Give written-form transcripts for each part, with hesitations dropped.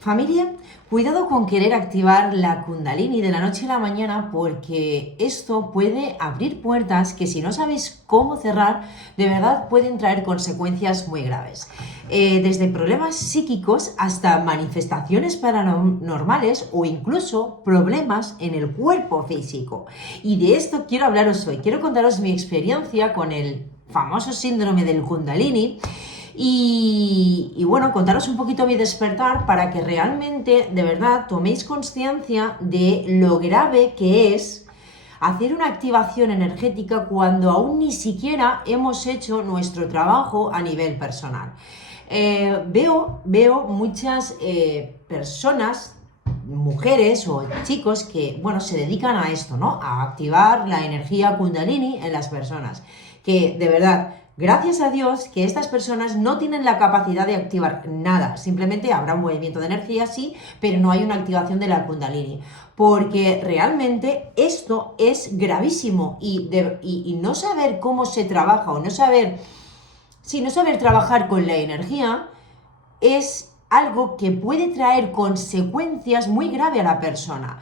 Familia, cuidado con querer activar la Kundalini de la noche a la mañana porque esto puede abrir puertas que si no sabéis cómo cerrar, de verdad pueden traer consecuencias muy graves. Desde problemas psíquicos hasta manifestaciones paranormales o incluso problemas en el cuerpo físico. Y de esto quiero hablaros hoy. Quiero contaros mi experiencia con el famoso síndrome del Kundalini. Y bueno, contaros un poquito mi despertar para que realmente, de verdad, toméis conciencia de lo grave que es hacer una activación energética cuando aún ni siquiera hemos hecho nuestro trabajo a nivel personal. Veo muchas personas, mujeres o chicos que, bueno, se dedican a esto, ¿no? A activar la energía Kundalini en las personas. Que, de verdad, gracias a Dios que estas personas no tienen la capacidad de activar nada. Simplemente habrá un movimiento de energía, sí, pero no hay una activación de la Kundalini. Porque realmente esto es gravísimo y no saber cómo se trabaja o no saber trabajar con la energía es algo que puede traer consecuencias muy graves a la persona.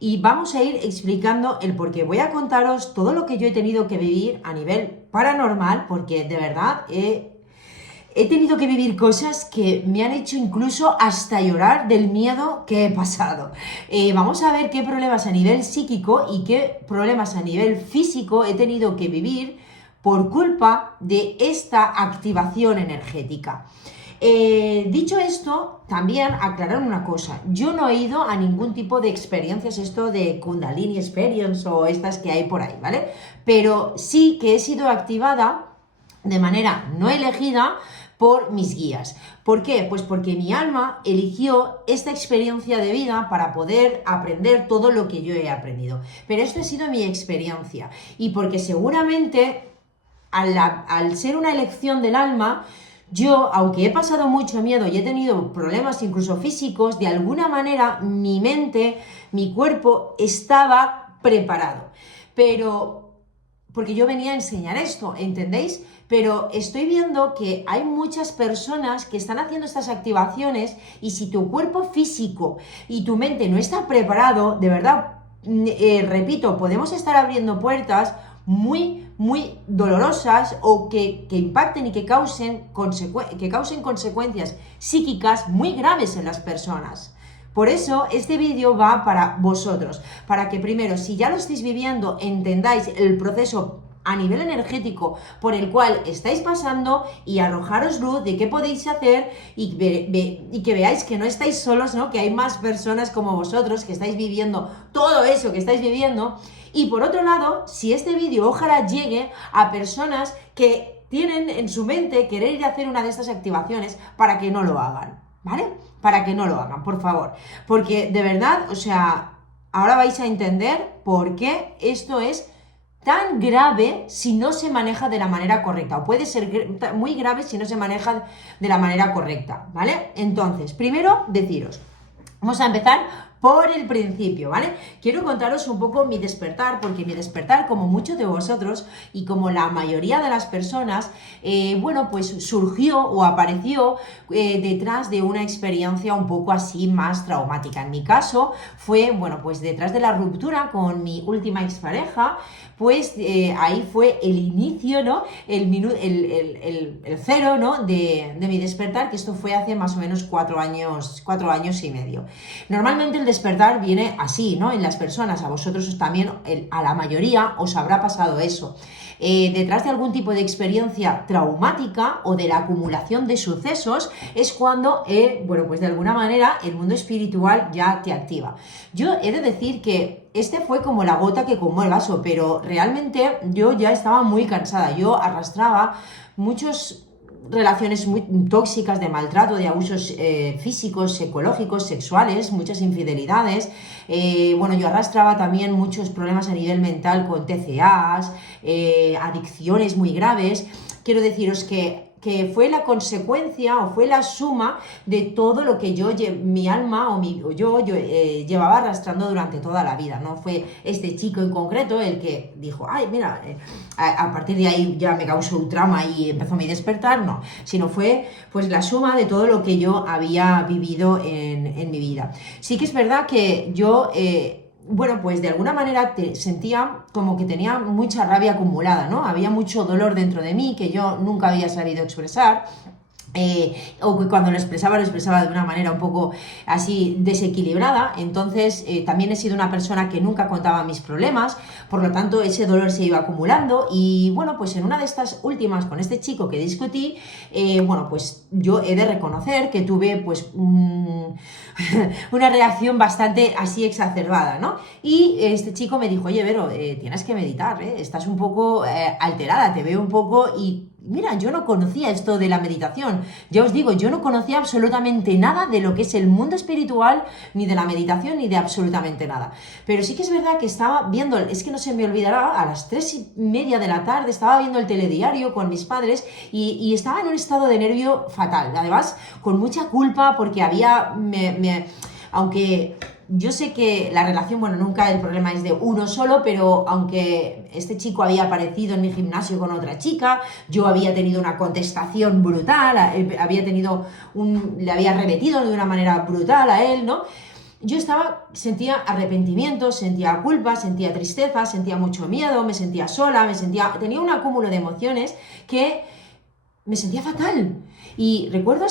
Y vamos a ir explicando el por qué. Voy a contaros todo lo que yo he tenido que vivir a nivel paranormal, porque de verdad he tenido que vivir cosas que me han hecho incluso hasta llorar del miedo que he pasado. Vamos a ver qué problemas a nivel psíquico y qué problemas a nivel físico he tenido que vivir por culpa de esta activación energética. Dicho esto, también aclarar una cosa. Yo no he ido a ningún tipo de experiencias, esto de Kundalini Experience o estas que hay por ahí, ¿vale? Pero sí que he sido activada de manera no elegida por mis guías. ¿Por qué? Pues porque mi alma eligió esta experiencia de vida para poder aprender todo lo que yo he aprendido. Pero esto ha sido mi experiencia. Y porque seguramente al ser una elección del alma, yo, aunque he pasado mucho miedo y he tenido problemas incluso físicos, de alguna manera mi mente, mi cuerpo estaba preparado. Pero, porque yo venía a enseñar esto, ¿entendéis? Pero estoy viendo que hay muchas personas que están haciendo estas activaciones y si tu cuerpo físico y tu mente no está preparado, de verdad, repito, podemos estar abriendo puertas muy dolorosas o que impacten y que causen consecuencias psíquicas muy graves en las personas. Por eso este vídeo va para vosotros, para que primero, si ya lo estáis viviendo, entendáis el proceso a nivel energético por el cual estáis pasando y arrojaros luz de qué podéis hacer y que veáis que no estáis solos, ¿no? Que hay más personas como vosotros que estáis viviendo todo eso que estáis viviendo. Y por otro lado, si este vídeo ojalá llegue a personas que tienen en su mente querer ir a hacer una de estas activaciones para que no lo hagan, ¿vale? Para que no lo hagan, por favor. Porque de verdad, o sea, ahora vais a entender por qué esto es tan grave si no se maneja de la manera correcta, o puede ser muy grave si no se maneja de la manera correcta, ¿vale? Entonces, primero deciros, vamos a empezar por el principio, ¿vale? Quiero contaros un poco mi despertar, porque mi despertar, como muchos de vosotros y como la mayoría de las personas, bueno, pues surgió o apareció detrás de una experiencia un poco así más traumática. En mi caso fue, bueno, pues detrás de la ruptura con mi última expareja, pues ahí fue el inicio, ¿no? El cero, ¿no? De mi despertar, que esto fue hace más o menos 4 años y medio. Normalmente el despertar viene así, ¿no? En las personas, a vosotros también, a la mayoría os habrá pasado eso. Detrás de algún tipo de experiencia traumática o de la acumulación de sucesos es cuando, bueno, pues de alguna manera el mundo espiritual ya te activa. Yo he de decir que este fue como la gota que colmó el vaso, pero realmente yo ya estaba muy cansada. Yo arrastraba muchas relaciones muy tóxicas de maltrato, de abusos físicos, psicológicos, sexuales, muchas infidelidades. Bueno, yo arrastraba también muchos problemas a nivel mental con TCAs, adicciones muy graves. Quiero deciros que que fue la consecuencia o fue la suma de todo lo que mi alma o yo llevaba arrastrando durante toda la vida. No fue este chico en concreto el que dijo, ay, mira, a partir de ahí ya me causó un trauma y empezó mi despertar, no, sino fue pues la suma de todo lo que yo había vivido en mi vida. Sí que es verdad que yo... bueno, pues de alguna manera sentía como que tenía mucha rabia acumulada, ¿no? Había mucho dolor dentro de mí que yo nunca había sabido expresar. O que cuando lo expresaba de una manera un poco así desequilibrada. Entonces también he sido una persona que nunca contaba mis problemas, por lo tanto ese dolor se iba acumulando y bueno, pues en una de estas últimas con este chico que discutí, bueno, pues yo he de reconocer que tuve pues una reacción bastante así exacerbada, ¿no? Y este chico me dijo, oye Vero, tienes que meditar, estás un poco alterada, te veo un poco y... Mira, yo no conocía esto de la meditación. Ya os digo, yo no conocía absolutamente nada de lo que es el mundo espiritual, ni de la meditación, ni de absolutamente nada. Pero sí que es verdad que estaba viendo, es que no se me olvidará, a las 3:30 de la tarde estaba viendo el telediario con mis padres y estaba en un estado de nervio fatal. Además, con mucha culpa porque aunque... Yo sé que la relación, bueno, nunca el problema es de uno solo, pero aunque este chico había aparecido en mi gimnasio con otra chica, yo había tenido una contestación brutal, le había remetido de una manera brutal a él, ¿no? Yo sentía arrepentimiento, sentía culpa, sentía tristeza, sentía mucho miedo, me sentía sola, tenía un acúmulo de emociones que me sentía fatal. Y recuerdo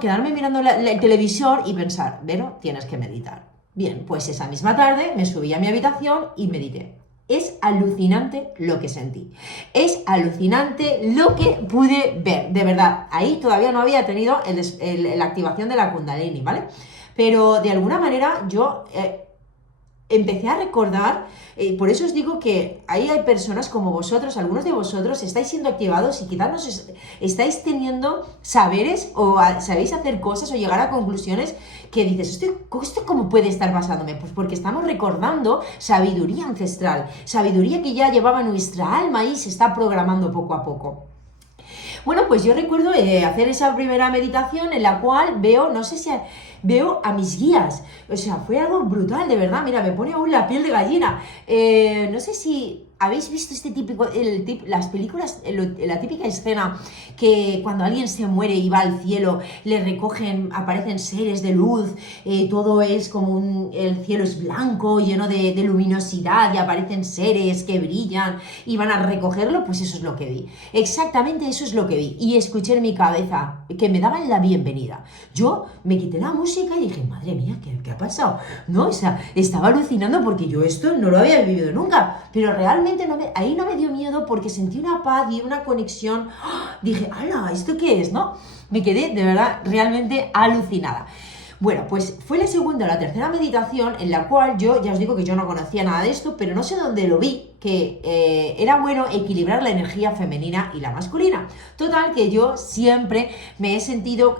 quedarme mirando el televisor y pensar, Vero, tienes que meditar. Bien, pues esa misma tarde me subí a mi habitación y medité. Es alucinante lo que sentí. Es alucinante lo que pude ver. De verdad, ahí todavía no había tenido la activación de la Kundalini, ¿vale? Pero de alguna manera yo empecé a recordar, por eso os digo que ahí hay personas como vosotros, algunos de vosotros estáis siendo activados y quizás estáis teniendo saberes o sabéis hacer cosas o llegar a conclusiones que dices, ¿esto cómo puede estar pasándome? Pues porque estamos recordando sabiduría ancestral, sabiduría que ya llevaba nuestra alma y se está programando poco a poco. Bueno, pues yo recuerdo hacer esa primera meditación en la cual veo a mis guías. O sea, fue algo brutal, de verdad. Mira, me pone aún la piel de gallina. No sé si habéis visto las películas, la típica escena que cuando alguien se muere y va al cielo, le recogen, aparecen seres de luz, todo es como el cielo es blanco, lleno de luminosidad y aparecen seres que brillan y van a recogerlo, pues eso es lo que vi. Exactamente eso es lo que vi. Y escuché en mi cabeza que me daban la bienvenida. Yo me quité la música y dije, madre mía, ¿qué ha pasado? ¿No? O sea, estaba alucinando porque yo esto no lo había vivido nunca, pero realmente ahí no me dio miedo porque sentí una paz y una conexión. ¡Oh! Dije, ¡hala! ¿Esto qué es? ¿No? Me quedé de verdad realmente alucinada. Bueno, pues fue la segunda o la tercera meditación en la cual yo, ya os digo que yo no conocía nada de esto, pero no sé dónde lo vi, que era bueno equilibrar la energía femenina y la masculina. Total, que yo siempre he sentido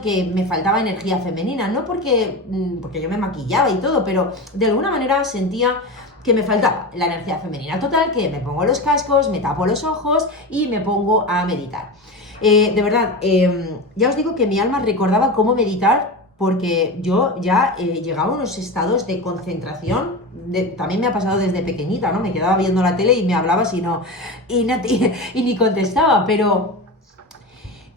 que me faltaba energía femenina, no porque yo me maquillaba y todo, pero de alguna manera sentía que me faltaba la energía femenina. Total, que me pongo los cascos, me tapo los ojos y me pongo a meditar. De verdad, ya os digo que mi alma recordaba cómo meditar porque yo ya llegaba a unos estados de concentración. También me ha pasado desde pequeñita, ¿no? Me quedaba viendo la tele y me hablabas y ni contestaba, pero...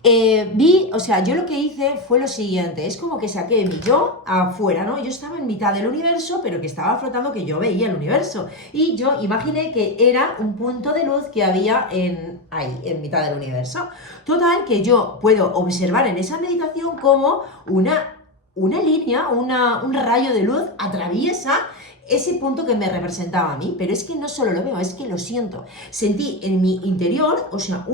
yo lo que hice fue lo siguiente, es como que saqué mi yo afuera, ¿no? Yo estaba en mitad del universo, pero que estaba flotando, que yo veía el universo. Y yo imaginé que era un punto de luz que había ahí, en mitad del universo. Total, que yo puedo observar en esa meditación como una línea, un rayo de luz atraviesa ese punto que me representaba a mí, pero es que no solo lo veo, es que lo siento. Sentí en mi interior, o sea,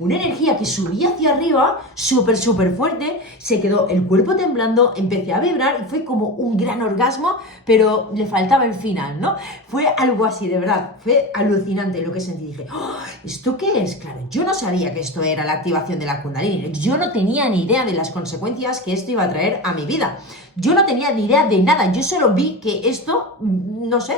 una energía que subía hacia arriba, súper fuerte, se quedó el cuerpo temblando, empecé a vibrar y fue como un gran orgasmo, pero le faltaba el final, ¿no? Fue algo así, de verdad, fue alucinante lo que sentí. Dije, ¡oh! ¿Esto qué es? Claro, yo no sabía que esto era la activación de la Kundalini, yo no tenía ni idea de las consecuencias que esto iba a traer a mi vida. Yo no tenía ni idea de nada, yo solo vi que esto, no sé,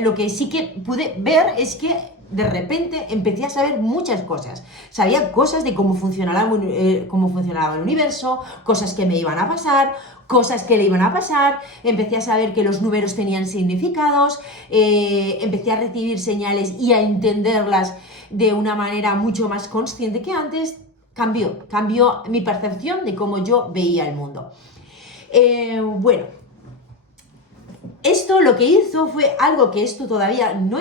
lo que sí que pude ver es que de repente empecé a saber muchas cosas. Sabía cosas de cómo funcionaba el universo, cosas que me iban a pasar, cosas que le iban a pasar, empecé a saber que los números tenían significados, empecé a recibir señales y a entenderlas de una manera mucho más consciente que antes. Cambió mi percepción de cómo yo veía el mundo. Bueno, esto lo que hizo fue algo que esto todavía no...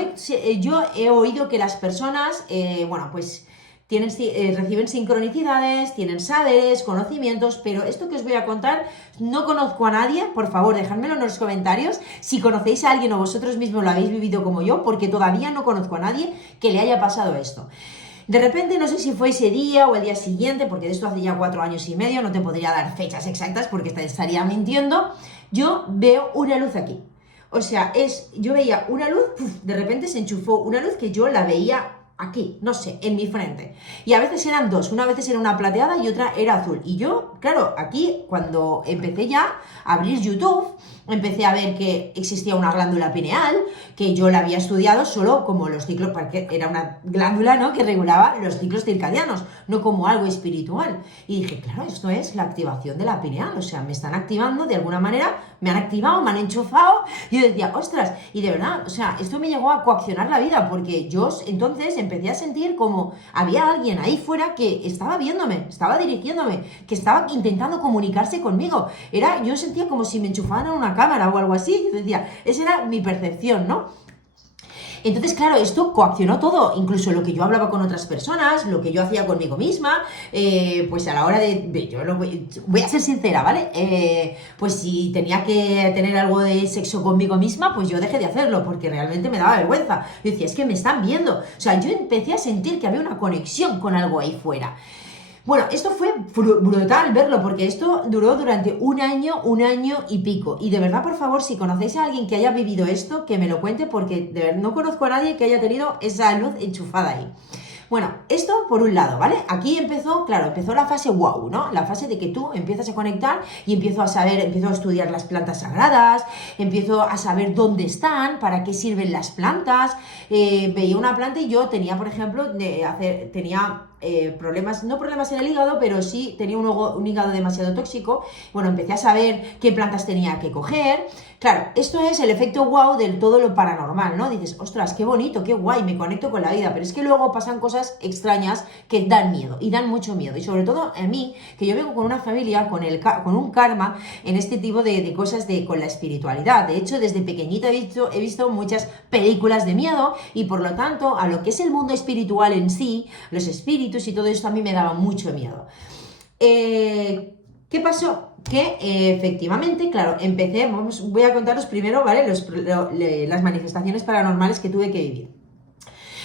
Yo he oído que las personas, bueno, pues reciben sincronicidades, tienen saberes, conocimientos, pero esto que os voy a contar, no conozco a nadie, por favor, dejádmelo en los comentarios, si conocéis a alguien o vosotros mismos lo habéis vivido como yo, porque todavía no conozco a nadie que le haya pasado esto. De repente, no sé si fue ese día o el día siguiente, porque de esto hace ya 4 años y medio, no te podría dar fechas exactas porque estaría mintiendo, yo veo una luz aquí. O sea, yo veía una luz, de repente se enchufó una luz que yo la veía aquí, no sé, en mi frente. Y a veces eran dos, una vez era una plateada y otra era azul. Y yo, claro, aquí cuando empecé ya a abrir YouTube, empecé a ver que existía una glándula pineal, que yo la había estudiado solo como los ciclos, porque era una glándula, ¿no?, que regulaba los ciclos circadianos, no como algo espiritual. Y dije, claro, esto es la activación de la pineal, o sea, me están activando de alguna manera, me han activado, me han enchufado, y yo decía, ostras, y de verdad, o sea, esto me llegó a coaccionar la vida, porque yo entonces empecé a sentir como había alguien ahí fuera que estaba viéndome, estaba dirigiéndome, que estaba intentando comunicarse conmigo. Yo sentía como si me enchufaran a una cámara o algo así, y decía, esa era mi percepción, ¿no? Entonces, claro, esto coaccionó todo, incluso lo que yo hablaba con otras personas, lo que yo hacía conmigo misma, pues a la hora voy a ser sincera, ¿vale? Pues si tenía que tener algo de sexo conmigo misma, pues yo dejé de hacerlo, porque realmente me daba vergüenza. Yo decía, es que me están viendo. O sea, yo empecé a sentir que había una conexión con algo ahí fuera. Bueno, esto fue brutal verlo, porque esto duró durante un año y pico. Y de verdad, por favor, si conocéis a alguien que haya vivido esto, que me lo cuente, porque de verdad no conozco a nadie que haya tenido esa luz enchufada ahí. Bueno, esto por un lado, ¿vale? Aquí empezó la fase wow, ¿no? La fase de que tú empiezas a conectar y empiezo a estudiar las plantas sagradas, empiezo a saber dónde están, para qué sirven las plantas. Veía una planta y yo tenía, por ejemplo, problemas, no problemas en el hígado, pero sí tenía un hígado demasiado tóxico. Bueno, empecé a saber qué plantas tenía que coger. Claro, esto es el efecto wow del todo lo paranormal, ¿no? Dices, ostras, qué bonito, qué guay, me conecto con la vida, pero es que luego pasan cosas extrañas que dan miedo, y dan mucho miedo, y sobre todo a mí, que yo vengo con una familia, con un karma en este tipo de cosas con la espiritualidad. De hecho, desde pequeñita he visto muchas películas de miedo, y por lo tanto, a lo que es el mundo espiritual en sí, los espíritus y todo esto a mí me daba mucho miedo. ¿Qué pasó? Que efectivamente, claro, voy a contaros primero, ¿vale?, las manifestaciones paranormales que tuve que vivir.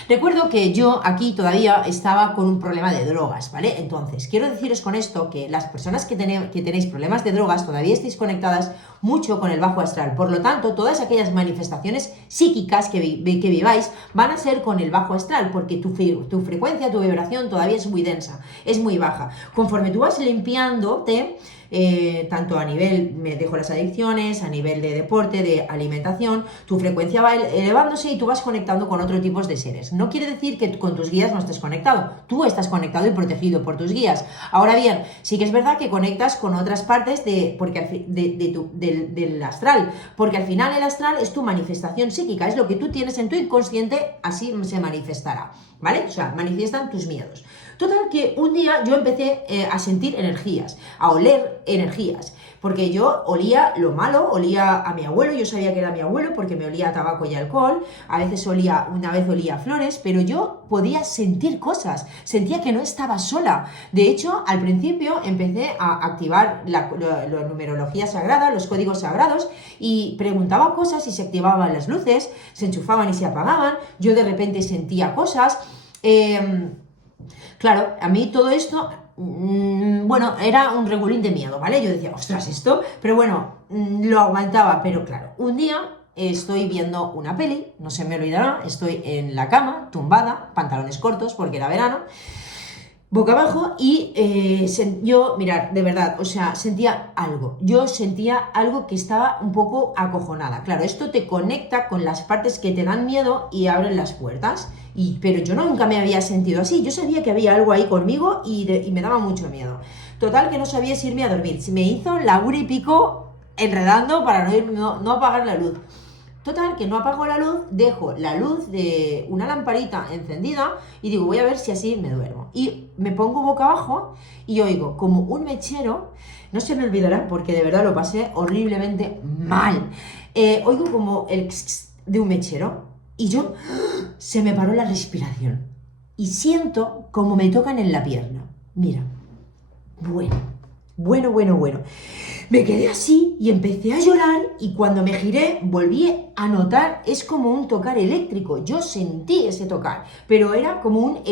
Recuerdo que yo aquí todavía estaba con un problema de drogas, ¿vale? Entonces, quiero deciros con esto que las personas que tenéis problemas de drogas todavía estáis conectadas mucho con el bajo astral. Por lo tanto, todas aquellas manifestaciones psíquicas que viváis van a ser con el bajo astral, porque tu frecuencia, tu vibración todavía es muy densa, es muy baja. Conforme tú vas limpiándote, tanto a nivel, me dejo las adicciones, a nivel de deporte, de alimentación, tu frecuencia va elevándose y tú vas conectando con otros tipos de seres. No quiere decir que con tus guías no estés conectado, tú estás conectado y protegido por tus guías. Ahora bien, sí que es verdad que conectas con otras partes del astral, porque al final el astral es tu manifestación psíquica, es lo que tú tienes en tu inconsciente, así se manifestará, ¿vale? O sea, manifiestan tus miedos. Total, que un día yo empecé a sentir energías, a oler energías, porque yo olía lo malo, olía a mi abuelo, yo sabía que era mi abuelo porque me olía a tabaco y alcohol, una vez olía a flores, pero yo podía sentir cosas, sentía que no estaba sola. De hecho, al principio empecé a activar la numerología sagrada, los códigos sagrados, y preguntaba cosas y se activaban las luces, se enchufaban y se apagaban, yo de repente sentía cosas. Claro, a mí todo esto, bueno, era un regulín de miedo, ¿vale? Yo decía, ostras, esto, pero bueno, lo aguantaba, pero claro, un día estoy viendo una peli, no se me olvidará, estoy en la cama, tumbada, pantalones cortos, porque era verano, boca abajo y yo, mirad, de verdad, o sea, sentía algo. Yo sentía algo que estaba un poco acojonada. Claro, esto te conecta con las partes que te dan miedo y abren las puertas. Pero yo nunca me había sentido así. Yo sabía que había algo ahí conmigo y me daba mucho miedo. Total, que no sabía si irme a dormir. Se me hizo la 1:00 enredando para no apagar la luz. Total, que no apago la luz, dejo la luz de una lamparita encendida y digo, voy a ver si así me duermo. Y me pongo boca abajo y oigo como un mechero, no se me olvidará porque de verdad lo pasé horriblemente mal. Oigo como el de un mechero y yo se me paró la respiración y siento como me tocan en la pierna. Mira, bueno. Me quedé así y empecé a llorar y cuando me giré volví a notar, es como un tocar eléctrico. Yo sentí ese tocar, pero era como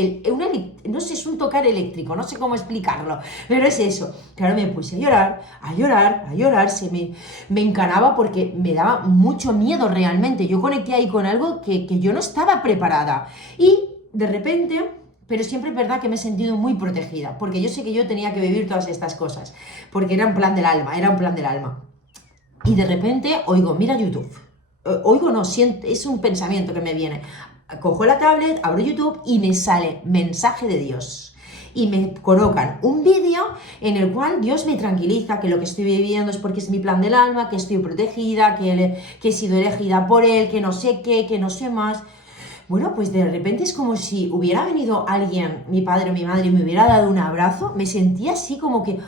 no sé, es un tocar eléctrico, no sé cómo explicarlo, pero es eso. Claro, me puse a llorar, me encanaba porque me daba mucho miedo realmente. Yo conecté ahí con algo que yo no estaba preparada y de repente... Pero siempre es verdad que me he sentido muy protegida, porque yo sé que yo tenía que vivir todas estas cosas, porque era un plan del alma. Y de repente oigo, mira YouTube. Oigo, no, es un pensamiento que me viene. Cojo la tablet, abro YouTube y me sale mensaje de Dios. Y me colocan un vídeo en el cual Dios me tranquiliza que lo que estoy viviendo es porque es mi plan del alma, que estoy protegida, que he sido elegida por Él, que no sé qué, que no sé más. Bueno, pues de repente es como si hubiera venido alguien, mi padre o mi madre, y me hubiera dado un abrazo. Me sentía así como que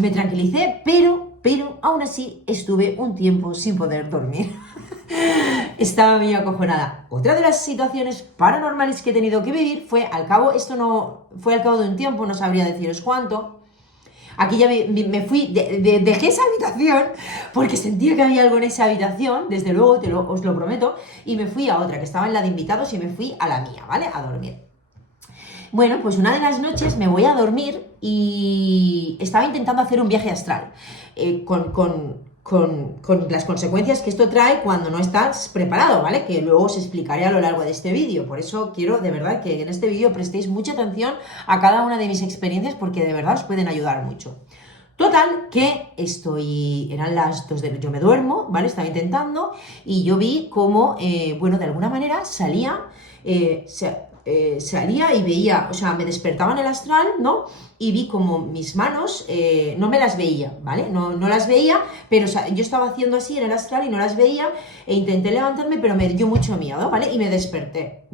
me tranquilicé, pero aún así estuve un tiempo sin poder dormir. Estaba muy acojonada. Otra de las situaciones paranormales que he tenido que vivir fue al cabo de un tiempo, no sabría deciros cuánto. Aquí ya me fui, dejé esa habitación porque sentía que había algo en esa habitación, desde luego, os lo prometo, y me fui a otra que estaba en la de invitados y me fui a la mía, ¿vale? A dormir. Bueno, pues una de las noches me voy a dormir y estaba intentando hacer un viaje astral, con las consecuencias que esto trae cuando no estás preparado, ¿vale? Que luego os explicaré a lo largo de este vídeo. Por eso quiero de verdad que en este vídeo prestéis mucha atención a cada una de mis experiencias porque de verdad os pueden ayudar mucho. Total, que eran las 2 yo me duermo, ¿vale? Estaba intentando y yo vi cómo, bueno, de alguna manera salía y veía, o sea, me despertaba en el astral, ¿no? Y vi como mis manos, no me las veía, ¿vale? No las veía, pero o sea, yo estaba haciendo así en el astral y no las veía e intenté levantarme, pero me dio mucho miedo, ¿vale? Y me desperté.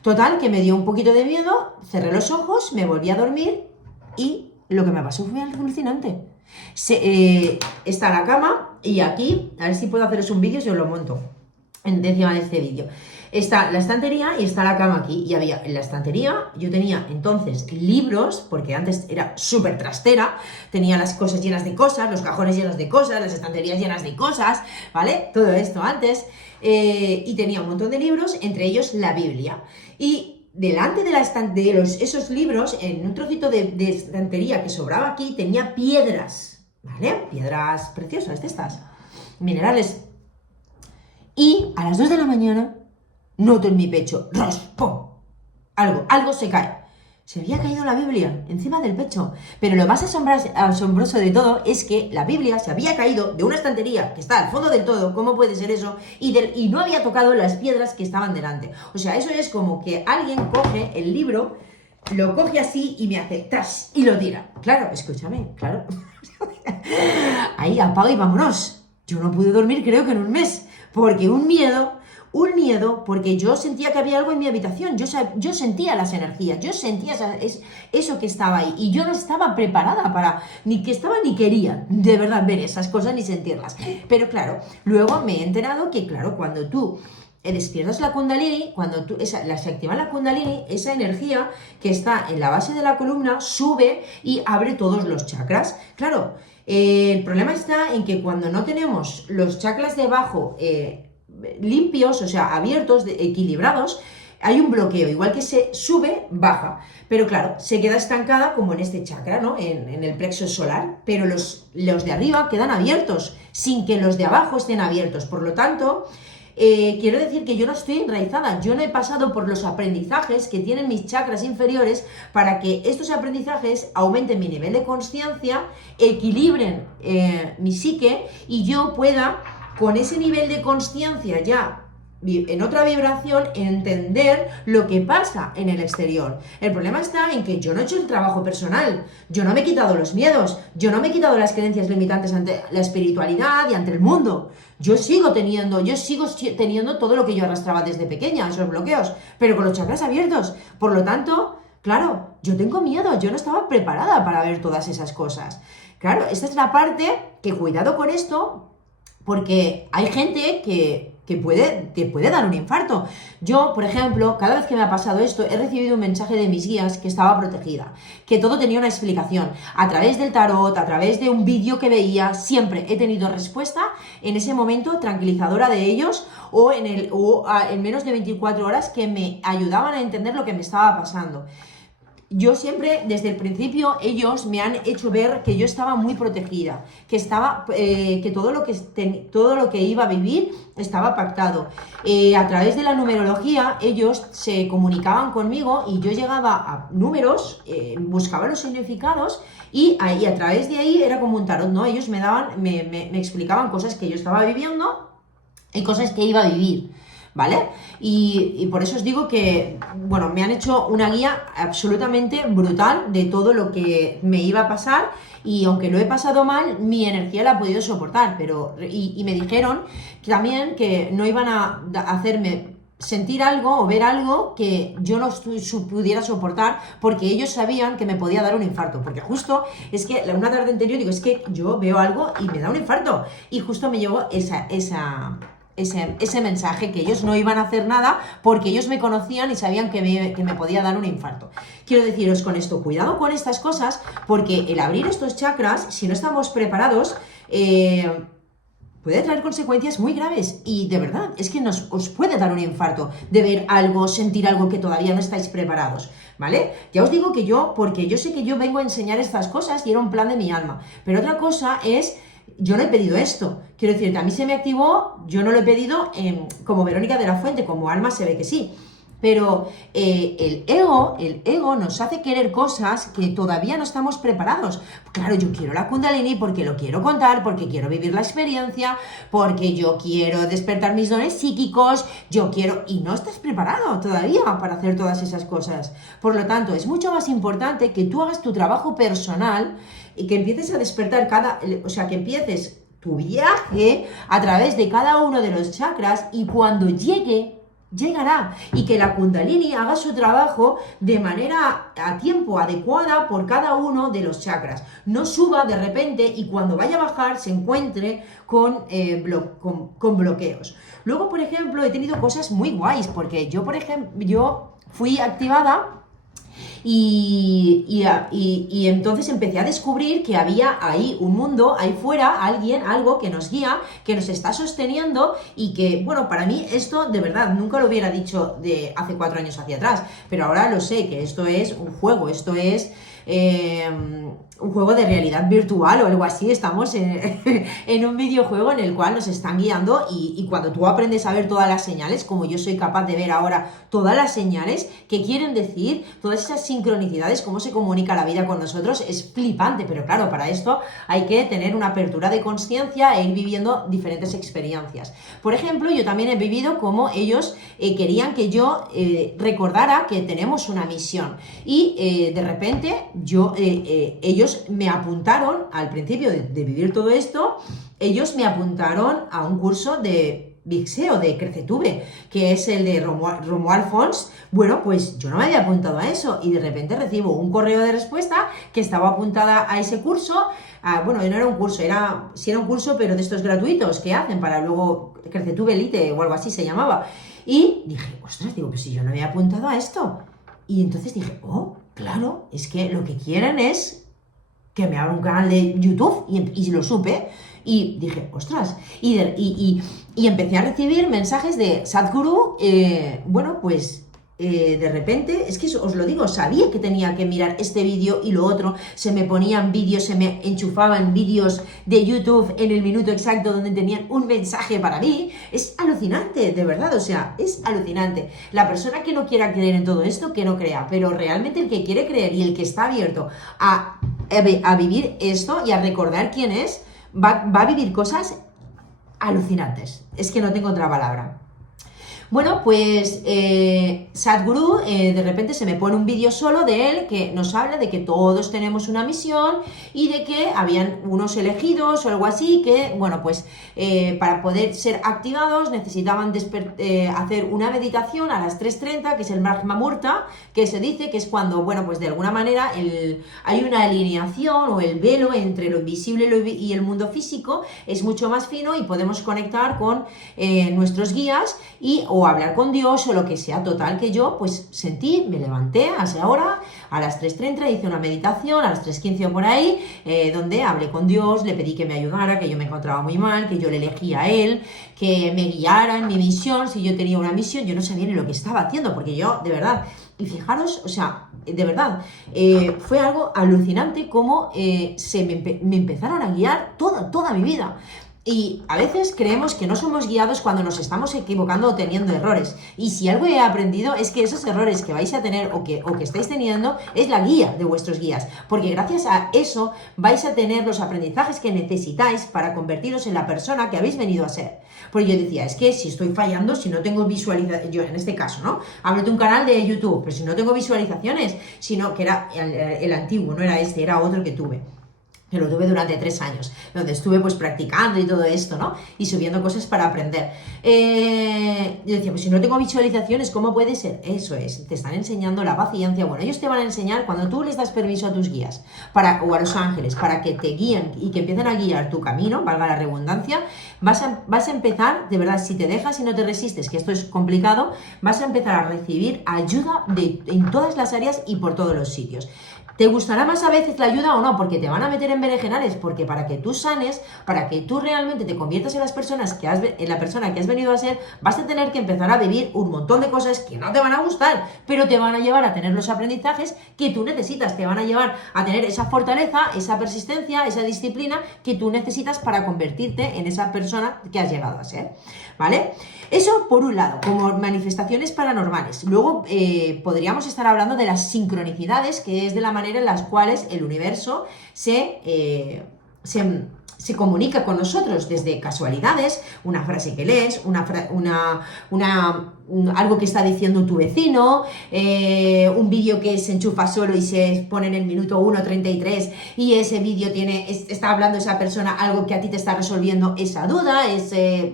Total, que me dio un poquito de miedo, cerré los ojos, me volví a dormir y lo que me pasó fue alucinante. Está la cama y aquí, a ver si puedo haceros un vídeo si os lo monto encima de este vídeo. Está la estantería y está la cama aquí. Y había en la estantería, yo tenía entonces libros, porque antes era súper trastera, tenía las cosas llenas de cosas, los cajones llenos de cosas, las estanterías llenas de cosas, ¿vale? Todo esto antes. Y tenía un montón de libros, entre ellos la Biblia. Y delante de esos libros, en un trocito de estantería que sobraba aquí, tenía piedras, ¿vale? Piedras preciosas de estas, minerales. Y a las 2 de la mañana noto en mi pecho, ¡pum! Algo se cae. Se había caído la Biblia encima del pecho. Pero lo más asombroso de todo es que la Biblia se había caído de una estantería que está al fondo del todo. ¿Cómo puede ser eso? Y no había tocado las piedras que estaban delante. O sea, eso es como que alguien coge el libro, lo coge así y me hace ¡tas! Y lo tira. Claro, escúchame, claro. Ahí, apaga y vámonos. Yo no pude dormir creo que en un mes. Porque un miedo, porque yo sentía que había algo en mi habitación, yo sentía las energías, yo sentía eso que estaba ahí, y yo no estaba preparada ni quería, de verdad, ver esas cosas ni sentirlas. Pero claro, luego me he enterado que, claro, cuando tú despiertas la Kundalini, cuando se activa la Kundalini, esa energía que está en la base de la columna sube y abre todos los chakras. Claro, el problema está en que cuando no tenemos los chakras de abajo limpios, o sea, abiertos, equilibrados, hay un bloqueo, igual que se sube, baja, pero claro, se queda estancada como en este chakra, ¿no? En el plexo solar, pero los de arriba quedan abiertos, sin que los de abajo estén abiertos, por lo tanto, quiero decir que yo no estoy enraizada, yo no he pasado por los aprendizajes que tienen mis chakras inferiores para que estos aprendizajes aumenten mi nivel de consciencia, equilibren mi psique y yo pueda, con ese nivel de consciencia ya en otra vibración, entender lo que pasa en el exterior. El problema está en que yo no he hecho el trabajo personal, yo no me he quitado los miedos, yo no me he quitado las creencias limitantes ante la espiritualidad y ante el mundo. Yo sigo teniendo todo lo que yo arrastraba desde pequeña, esos bloqueos, pero con los chakras abiertos. Por lo tanto, claro, yo tengo miedo, yo no estaba preparada para ver todas esas cosas. Claro, esta es la parte que cuidado con esto, porque hay gente que te puede dar un infarto. Yo, por ejemplo, cada vez que me ha pasado esto, he recibido un mensaje de mis guías que estaba protegida, que todo tenía una explicación. A través del tarot, a través de un vídeo que veía, siempre he tenido respuesta en ese momento tranquilizadora de ellos o en menos de 24 horas que me ayudaban a entender lo que me estaba pasando. Yo siempre, desde el principio, ellos me han hecho ver que yo estaba muy protegida, que todo lo que iba a vivir estaba pactado. A través de la numerología, ellos se comunicaban conmigo y yo llegaba a números, buscaba los significados y a través de ahí era como un tarot, ¿no? Ellos me explicaban cosas que yo estaba viviendo y cosas que iba a vivir, ¿vale? Y por eso os digo que, bueno, me han hecho una guía absolutamente brutal de todo lo que me iba a pasar y aunque lo he pasado mal, mi energía la ha podido soportar, y me dijeron que también que no iban a hacerme sentir algo o ver algo que yo no pudiera soportar porque ellos sabían que me podía dar un infarto, porque justo es que una tarde anterior digo, es que yo veo algo y me da un infarto y justo me llegó ese mensaje que ellos no iban a hacer nada porque ellos me conocían y sabían que me podía dar un infarto. Quiero deciros con esto, cuidado con estas cosas porque el abrir estos chakras, si no estamos preparados, puede traer consecuencias muy graves y de verdad, es que os puede dar un infarto de ver algo, sentir algo que todavía no estáis preparados, ¿vale? Ya os digo que porque yo sé que yo vengo a enseñar estas cosas y era un plan de mi alma, pero otra cosa es, yo no he pedido esto, quiero decir que a mí se me activó, yo no lo he pedido como Verónica de la Fuente, como alma se ve que sí, pero el ego nos hace querer cosas que todavía no estamos preparados. Claro, yo quiero la Kundalini porque lo quiero contar, porque quiero vivir la experiencia, porque yo quiero despertar mis dones psíquicos, y no estás preparado todavía para hacer todas esas cosas. Por lo tanto, es mucho más importante que tú hagas tu trabajo personal y que empieces a despertar que empieces tu viaje a través de cada uno de los chakras y cuando llegará y que la Kundalini haga su trabajo de manera a tiempo adecuada por cada uno de los chakras. No suba de repente y cuando vaya a bajar se encuentre con bloqueos. Luego, por ejemplo, he tenido cosas muy guays porque yo fui activada y entonces empecé a descubrir que había ahí un mundo, ahí fuera, algo que nos guía, que nos está sosteniendo y que, bueno, para mí esto de verdad nunca lo hubiera dicho de hace 4 años hacia atrás, pero ahora lo sé, que esto es un juego, esto es un juego de realidad virtual o algo así, estamos en un videojuego en el cual nos están guiando y cuando tú aprendes a ver todas las señales, como yo soy capaz de ver ahora todas las señales que quieren decir, todas esas sincronicidades, cómo se comunica la vida con nosotros, es flipante, pero claro, para esto hay que tener una apertura de conciencia e ir viviendo diferentes experiencias. Por ejemplo, yo también he vivido como ellos querían que yo recordara que tenemos una misión y de repente ellos me apuntaron, al principio de vivir todo esto, ellos me apuntaron a un curso de Vixeo, de Crecetube, que es el de Romuald Fons. Bueno, pues yo no me había apuntado a eso y de repente recibo un correo de respuesta que estaba apuntada a ese curso. Bueno, no era un curso, sí era un curso, pero de estos gratuitos que hacen para luego Crecetube Elite o algo así se llamaba. Y dije, ostras, digo, pues si yo no me había apuntado a esto. Y entonces dije, oh, claro, es que lo que quieren es que me abra un canal de YouTube y lo supe y dije, ostras, y empecé a recibir mensajes de Sadhguru, bueno, pues de repente, es que os lo digo, sabía que tenía que mirar este vídeo y lo otro, se me ponían vídeos, se me enchufaban vídeos de YouTube en el minuto exacto donde tenían un mensaje para mí. Es alucinante, de verdad, o sea, es alucinante. La persona que no quiera creer en todo esto, que no crea, pero realmente el que quiere creer y el que está abierto a vivir esto y a recordar quién es, va a vivir cosas alucinantes. Es que no tengo otra palabra. Bueno, pues Sadhguru de repente se me pone un vídeo solo de él que nos habla de que todos tenemos una misión y de que habían unos elegidos o algo así que, bueno, pues para poder ser activados necesitaban hacer una meditación a las 3:30, que es el Brahma Muhurta, que se dice que es cuando, bueno, pues de alguna manera hay una alineación o el velo entre lo invisible y el mundo físico es mucho más fino y podemos conectar con nuestros guías o hablar con Dios o lo que sea. Total que yo pues sentí, me levanté a esa hora, a las 3:30 hice una meditación, a las 3:15 o por ahí, donde hablé con Dios, le pedí que me ayudara, que yo me encontraba muy mal, que yo le elegía a Él, que me guiara en mi misión. Si yo tenía una misión, yo no sabía ni lo que estaba haciendo, porque yo, de verdad, y fijaros, o sea, de verdad, fue algo alucinante como me empezaron a guiar toda mi vida. Y a veces creemos que no somos guiados cuando nos estamos equivocando o teniendo errores. Y si algo he aprendido es que esos errores que vais a tener o que estáis teniendo es la guía de vuestros guías. Porque gracias a eso vais a tener los aprendizajes que necesitáis para convertiros en la persona que habéis venido a ser. Porque yo decía, es que si estoy fallando, si no tengo visualizaciones, yo en este caso, ¿no? Hablo de un canal de YouTube, pero si no tengo visualizaciones, sino que era el antiguo, no era este, era otro que tuve. Que lo tuve durante 3 años, donde estuve pues practicando y todo esto, ¿no? Y subiendo cosas para aprender. Yo decía, pues si no tengo visualizaciones, ¿cómo puede ser? Eso es, te están enseñando la paciencia. Bueno, ellos te van a enseñar cuando tú les das permiso a tus guías o a los ángeles para que te guíen y que empiecen a guiar tu camino, valga la redundancia, vas a empezar, de verdad, si te dejas y no te resistes, que esto es complicado, vas a empezar a recibir ayuda en todas las áreas y por todos los sitios. ¿Te gustará más a veces la ayuda o no? Porque te van a meter en berenjenales, porque para que tú sanes, para que tú realmente te conviertas en la persona que has venido a ser, vas a tener que empezar a vivir un montón de cosas que no te van a gustar, pero te van a llevar a tener los aprendizajes que tú necesitas, te van a llevar a tener esa fortaleza, esa persistencia, esa disciplina que tú necesitas para convertirte en esa persona que has llegado a ser, ¿vale? Eso por un lado, como manifestaciones paranormales. Luego podríamos estar hablando de las sincronicidades, que es de la manera en las cuales el universo se comunica con nosotros, desde casualidades, una frase que lees, algo que está diciendo tu vecino, un vídeo que se enchufa solo y se pone en el minuto 1:33 y ese vídeo está hablando esa persona algo que a ti te está resolviendo esa duda,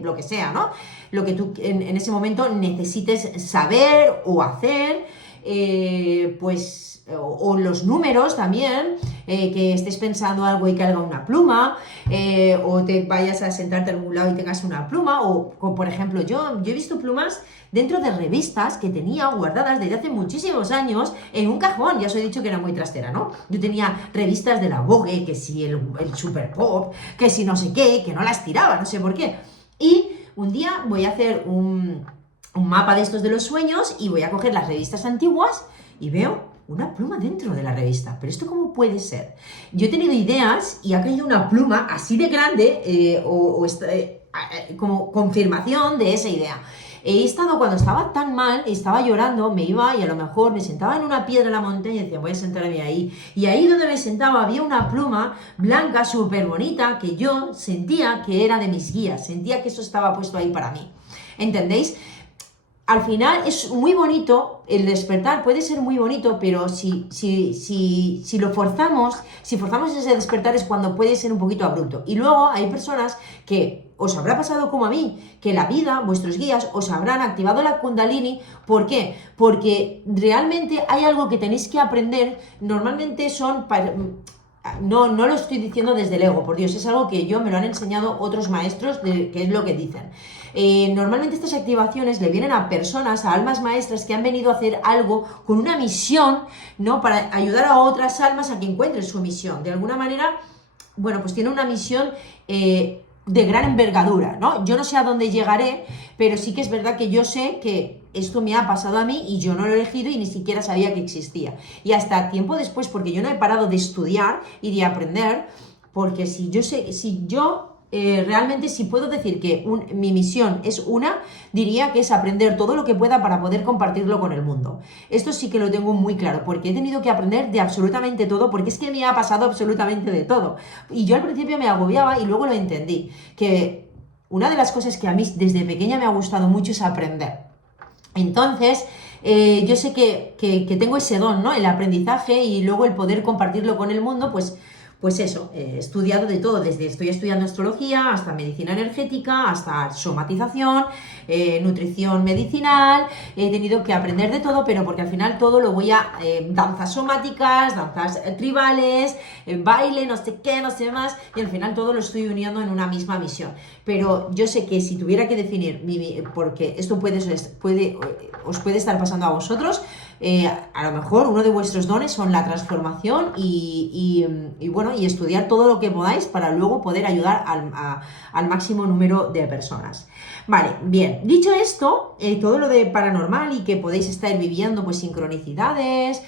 lo que sea, ¿no? Lo que tú en ese momento necesites saber o hacer, o los números también, que estés pensando algo y caiga una pluma, o te vayas a sentarte a algún lado y tengas una pluma, o por ejemplo, yo he visto plumas dentro de revistas que tenía guardadas desde hace muchísimos años en un cajón. Ya os he dicho que era muy trastera, ¿no? Yo tenía revistas de la Vogue, que si el Super Pop, que si no sé qué, que no las tiraba, no sé por qué. Y un día voy a hacer un mapa de estos de los sueños y voy a coger las revistas antiguas y veo una pluma dentro de la revista. ¿Pero esto cómo puede ser? Yo he tenido ideas y ha caído una pluma así de grande como confirmación de esa idea. He estado, cuando estaba tan mal, estaba llorando, me iba y a lo mejor me sentaba en una piedra en la montaña y decía, voy a sentarme ahí. Y ahí donde me sentaba había una pluma blanca, súper bonita, que yo sentía que era de mis guías, sentía que eso estaba puesto ahí para mí. ¿Entendéis? Al final es muy bonito, el despertar puede ser muy bonito, pero si lo forzamos, si forzamos ese despertar es cuando puede ser un poquito abrupto. Y luego hay personas que os habrá pasado como a mí, que la vida, vuestros guías, os habrán activado la Kundalini. ¿Por qué? Porque realmente hay algo que tenéis que aprender. Normalmente no lo estoy diciendo desde el ego, por Dios, es algo que me lo han enseñado otros maestros, que es lo que dicen. Normalmente estas activaciones le vienen a personas, a almas maestras que han venido a hacer algo con una misión, ¿no? Para ayudar a otras almas a que encuentren su misión. De alguna manera, bueno, pues tiene una misión de gran envergadura, ¿no? Yo no sé a dónde llegaré, pero sí que es verdad que yo sé que esto me ha pasado a mí y yo no lo he elegido y ni siquiera sabía que existía. Y hasta tiempo después, porque yo no he parado de estudiar y de aprender, porque realmente si puedo decir que mi misión es diría que es aprender todo lo que pueda para poder compartirlo con el mundo. Esto sí que lo tengo muy claro, porque he tenido que aprender de absolutamente todo, porque es que me ha pasado absolutamente de todo. Y yo al principio me agobiaba y luego lo entendí, que una de las cosas que a mí desde pequeña me ha gustado mucho es aprender. Entonces, yo sé que tengo ese don, ¿no? El aprendizaje y luego el poder compartirlo con el mundo, pues eso, he estudiado de todo, estoy estudiando astrología, hasta medicina energética, hasta somatización, nutrición medicinal, he tenido que aprender de todo, pero porque al final todo lo voy a danzas somáticas, danzas tribales, baile, no sé qué, no sé más, y al final todo lo estoy uniendo en una misma misión. Pero yo sé que si tuviera que definir, porque esto os puede estar pasando a vosotros, a lo mejor uno de vuestros dones son la transformación y bueno, y estudiar todo lo que podáis para luego poder ayudar al máximo número de personas. Vale, bien, dicho esto, todo lo de paranormal y que podéis estar viviendo pues sincronicidades,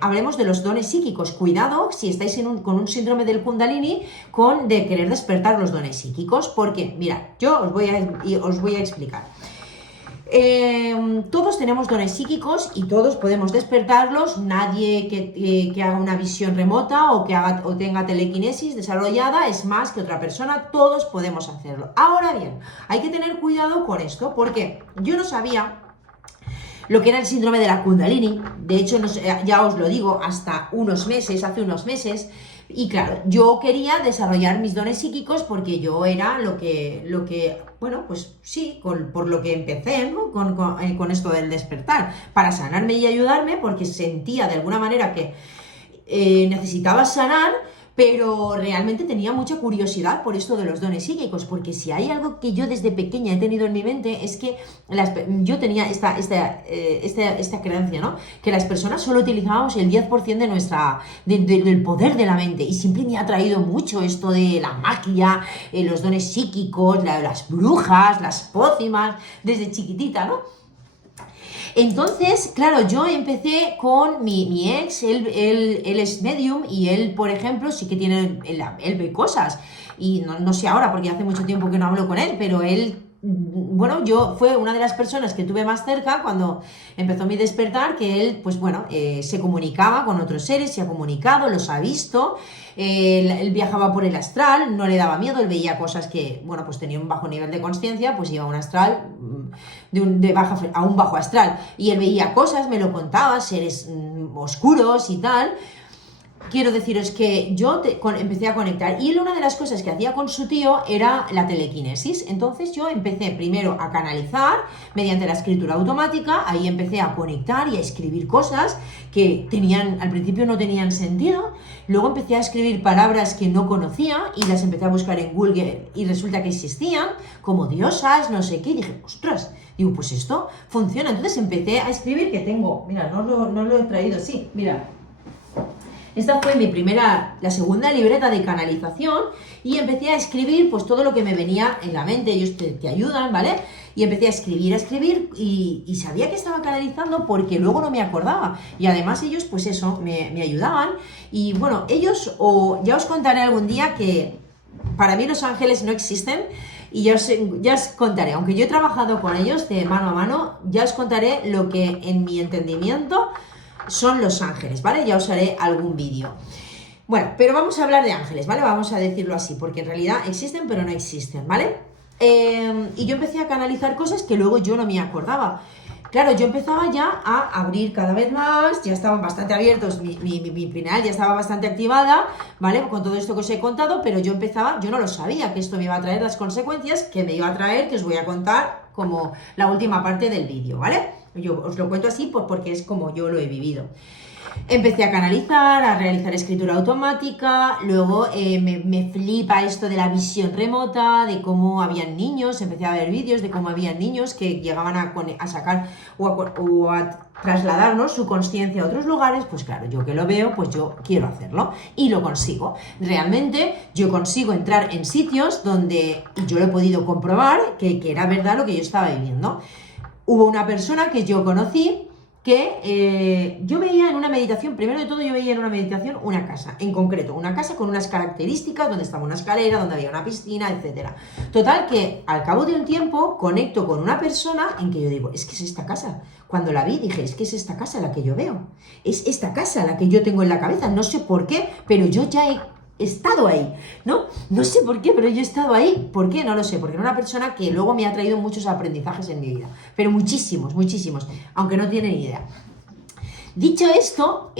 hablemos de los dones psíquicos. Cuidado si estáis con un síndrome del Kundalini de querer despertar los dones psíquicos, porque mirad, yo os voy a explicar. Todos tenemos dones psíquicos y todos podemos despertarlos. Nadie que haga una visión remota o tenga telequinesis desarrollada es más que otra persona. Todos podemos hacerlo. Ahora bien, hay que tener cuidado con esto, porque yo no sabía lo que era el síndrome de la Kundalini. De hecho, ya os lo digo, hasta hace unos meses. Y claro, yo quería desarrollar mis dones psíquicos porque yo era lo que bueno, pues sí, por lo que empecé, ¿no? Con esto del despertar, para sanarme y ayudarme, porque sentía de alguna manera que necesitaba sanar, pero realmente tenía mucha curiosidad por esto de los dones psíquicos, porque si hay algo que yo desde pequeña he tenido en mi mente es que yo tenía esta creencia, ¿no? Que las personas solo utilizábamos el 10% del poder de la mente, y siempre me ha atraído mucho esto de la magia, los dones psíquicos, las brujas, las pócimas, desde chiquitita, ¿no? Entonces, claro, yo empecé con mi ex, él es medium y él, por ejemplo, sí que él ve cosas. Y no sé ahora, porque hace mucho tiempo que no hablo con él, pero él, bueno, fue una de las personas que tuve más cerca cuando empezó mi despertar, que él, pues bueno, se comunicaba con otros seres, se ha comunicado, los ha visto, él viajaba por el astral, no le daba miedo, él veía cosas que, bueno, pues tenía un bajo nivel de conciencia, pues iba a un astral, a un bajo astral, y él veía cosas, me lo contaba, seres oscuros y tal. Quiero deciros que yo empecé a conectar, y él, una de las cosas que hacía con su tío era la telequinesis. Entonces yo empecé primero a canalizar mediante la escritura automática. Ahí empecé a conectar y a escribir cosas que al principio no tenían sentido. Luego empecé a escribir palabras que no conocía y las empecé a buscar en Google, y resulta que existían, como diosas, no sé qué, y dije, ostras, digo, pues esto funciona. Entonces empecé a escribir, que tengo, mira, no lo he traído, sí, mira. Esta fue la segunda libreta de canalización, y empecé a escribir pues todo lo que me venía en la mente. Ellos te ayudan, ¿vale? Y empecé a escribir y sabía que estaba canalizando porque luego no me acordaba. Y además ellos, pues eso, me ayudaban. Y bueno, ya os contaré algún día que para mí los ángeles no existen. Y ya os contaré, aunque yo he trabajado con ellos de mano a mano, ya os contaré lo que en mi entendimiento son los ángeles, ¿vale? Ya os haré algún vídeo. Bueno, pero vamos a hablar de ángeles, ¿vale? Vamos a decirlo así, porque en realidad existen, pero no existen, ¿vale? Y yo empecé a canalizar cosas que luego yo no me acordaba. Claro, yo empezaba ya a abrir cada vez más, ya estaban bastante abiertos, mi pineal ya estaba bastante activada, ¿vale? Con todo esto que os he contado, pero yo no lo sabía, que esto me iba a traer las consecuencias que me iba a traer, que os voy a contar como la última parte del vídeo, ¿vale? Yo os lo cuento así porque es como yo lo he vivido. Empecé a canalizar, a realizar escritura automática, luego me flipa esto de la visión remota, de cómo habían niños, empecé a ver vídeos de cómo habían niños que llegaban a sacar o a trasladarnos su consciencia a otros lugares. Pues claro, yo que lo veo, pues yo quiero hacerlo y lo consigo. Realmente yo consigo entrar en sitios donde yo lo he podido comprobar que era verdad lo que yo estaba viviendo. hubo una persona que yo conocí que yo veía en una meditación, primero de todo yo veía en una meditación una casa, en concreto, una casa con unas características, donde estaba una escalera, donde había una piscina, etcétera. Total que al cabo de un tiempo conecto con una persona en que yo digo, es que es esta casa. Cuando la vi dije, es que es esta casa la que yo veo, es esta casa la que yo tengo en la cabeza, no sé por qué, pero yo ya he estado ahí, ¿no? No sé por qué, pero yo he estado ahí. ¿Por qué? No lo sé, porque era una persona que luego me ha traído muchos aprendizajes en mi vida, pero muchísimos, muchísimos, aunque no tienen idea. Dicho esto,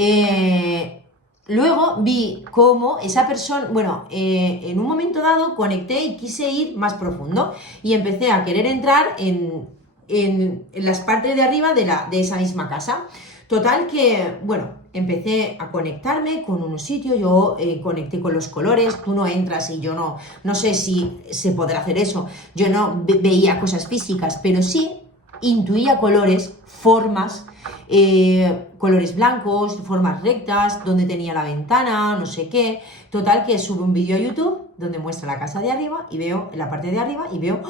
luego vi cómo esa persona, bueno, en un momento dado conecté y quise ir más profundo y empecé a querer entrar en las partes de arriba de esa misma casa. Total que, bueno, empecé a conectarme con unos sitios, yo conecté con los colores, tú no entras y yo no sé si se podrá hacer eso, yo no veía cosas físicas, pero sí intuía colores, formas, colores blancos, formas rectas, donde tenía la ventana, no sé qué. Total que subo un vídeo a YouTube donde muestra la casa de arriba y veo en la parte de arriba y digo,